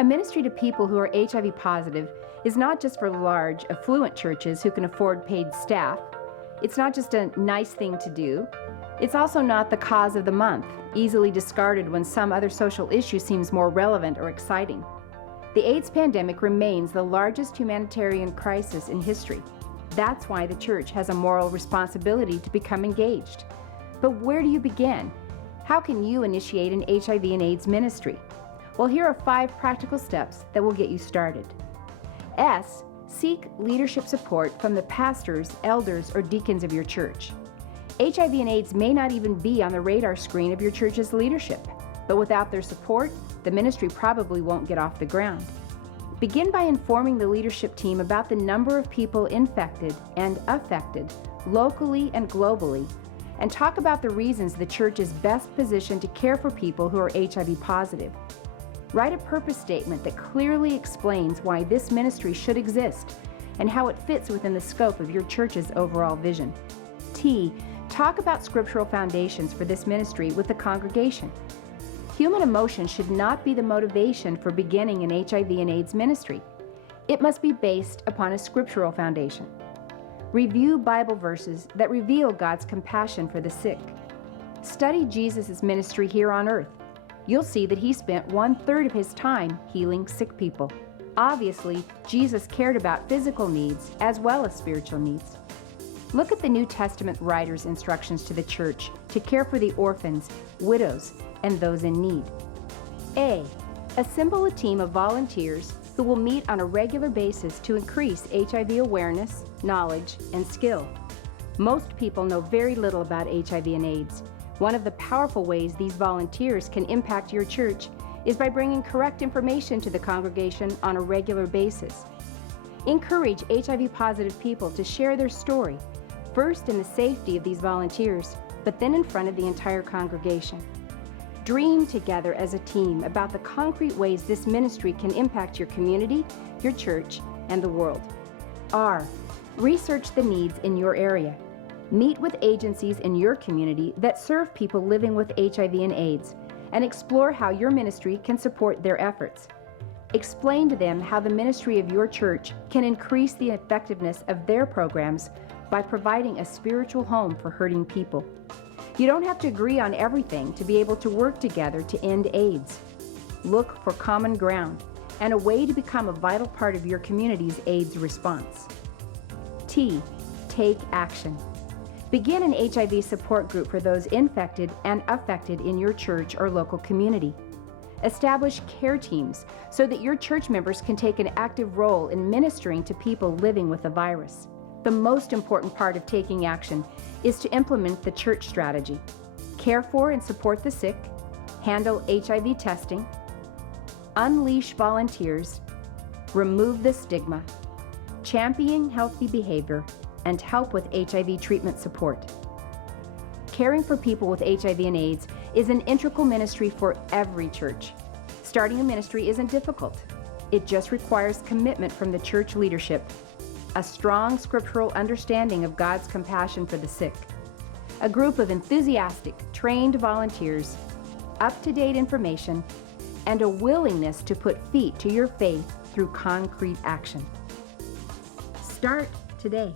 A ministry to people who are HIV positive is not just for large, affluent churches who can afford paid staff. It's not just a nice thing to do. It's also not the cause of the month, easily discarded when some other social issue seems more relevant or exciting. The AIDS pandemic remains the largest humanitarian crisis in history. That's why the church has a moral responsibility to become engaged. But where do you begin? How can you initiate an HIV and AIDS ministry? Well, here are 5 practical steps that will get you started. S. Seek leadership support from the pastors, elders, or deacons of your church. HIV and AIDS may not even be on the radar screen of your church's leadership, but without their support, the ministry probably won't get off the ground. Begin by informing the leadership team about the number of people infected and affected, locally and globally, and talk about the reasons the church is best positioned to care for people who are HIV positive. Write a purpose statement that clearly explains why this ministry should exist and how it fits within the scope of your church's overall vision. T. Talk about scriptural foundations for this ministry with the congregation. Human emotion should not be the motivation for beginning an HIV and AIDS ministry. It must be based upon a scriptural foundation. Review Bible verses that reveal God's compassion for the sick. Study Jesus' ministry here on earth. You'll see that he spent 1/3 of his time healing sick people. Obviously, Jesus cared about physical needs as well as spiritual needs. Look at the New Testament writers' instructions to the church to care for the orphans, widows, and those in need. A. Assemble a team of volunteers who will meet on a regular basis to increase HIV awareness, knowledge, and skill. Most people know very little about HIV and AIDS. One of the powerful ways these volunteers can impact your church is by bringing correct information to the congregation on a regular basis. Encourage HIV-positive people to share their story, first in the safety of these volunteers, but then in front of the entire congregation. Dream together as a team about the concrete ways this ministry can impact your community, your church, and the world. R. Research the needs in your area. Meet with agencies in your community that serve people living with HIV and AIDS and explore how your ministry can support their efforts. Explain to them how the ministry of your church can increase the effectiveness of their programs by providing a spiritual home for hurting people. You don't have to agree on everything to be able to work together to end AIDS. Look for common ground and a way to become a vital part of your community's AIDS response. T. Take action. Begin an HIV support group for those infected and affected in your church or local community. Establish care teams so that your church members can take an active role in ministering to people living with the virus. The most important part of taking action is to implement the church strategy. Care for and support the sick, handle HIV testing, unleash volunteers, remove the stigma, champion healthy behavior, and help with HIV treatment support. Caring for people with HIV and AIDS is an integral ministry for every church. Starting a ministry isn't difficult. It just requires commitment from the church leadership, a strong scriptural understanding of God's compassion for the sick, a group of enthusiastic, trained volunteers, up-to-date information, and a willingness to put feet to your faith through concrete action. Start today.